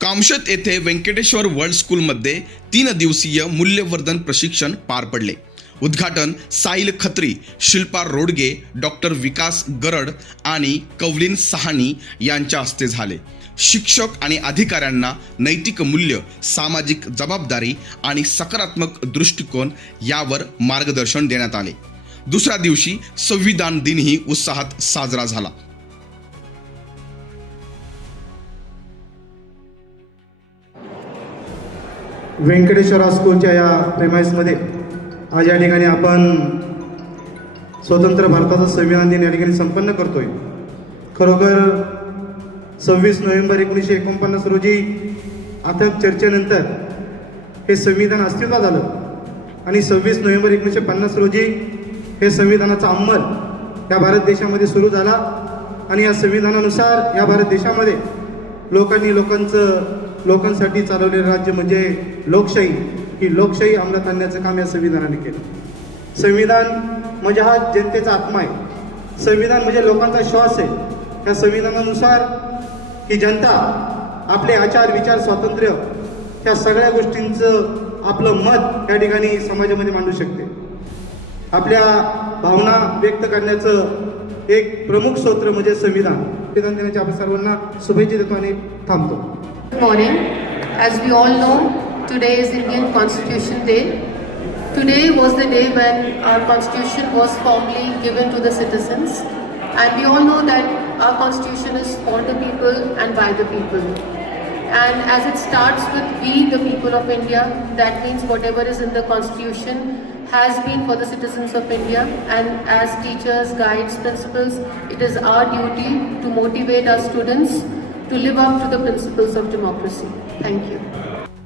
कामशेत येथे व्यंकटेश्वर वर्ल्ड स्कूलमध्ये 3 दिवसीय मूल्यवर्धन प्रशिक्षण पार पडले. उद्घाटन साहिल खत्री, शिल्पा रोडगे, डॉक्टर विकास गरड आणि कवलिन सहानी यांच्या हस्ते झाले. शिक्षक आणि अधिकाऱ्यांना नैतिक मूल्य, सामाजिक जबाबदारी आणि सकारात्मक दृष्टिकोन यावर मार्गदर्शन देण्यात आले. दुसऱ्या दिवशी संविधान दिनही उत्साहात साजरा झाला. व्यंकटेश्वर स्कूलच्या या प्रेमाइसमध्ये आज या ठिकाणी आपण स्वतंत्र भारताचा संविधान दिन या ठिकाणी संपन्न करतोय. खरोखर 26 नोव्हेंबर 1949 रोजी अथक चर्चेनंतर हे संविधान अस्तित्वात आलं आणि 26 नोव्हेंबर 1950 रोजी हे संविधानाचा अंमल या भारत देशामध्ये सुरू झाला आणि या संविधानानुसार या भारत देशामध्ये लोकांसाठी चालवलेलं राज्य म्हणजे लोकशाही. ही लोकशाही अंमलात आणण्याचं काम या संविधानाने केलं. संविधान म्हणजे हा जनतेचा आत्मा आहे. संविधान म्हणजे लोकांचा श्वास आहे. या संविधानानुसार ही जनता आपले आचार विचार स्वातंत्र्य ह्या सगळ्या गोष्टींचं आपलं मत या ठिकाणी समाजामध्ये मांडू शकते. आपल्या भावना व्यक्त करण्याचं एक प्रमुख सूत्र म्हणजे संविधान. संविधान दिनाच्या आपण सर्वांना शुभेच्छा देतो आणि थांबतो. Good morning. As we all know, today is Indian Constitution Day. Today was the day when our Constitution was formally given to the citizens. And we all know that our Constitution is for the people and by the people. And as it starts with we, the people of India, that means whatever is in the Constitution has been for the citizens of India. And as teachers, guides, principals, it is our duty to motivate our students to live up to the principles of democracy. Thank you.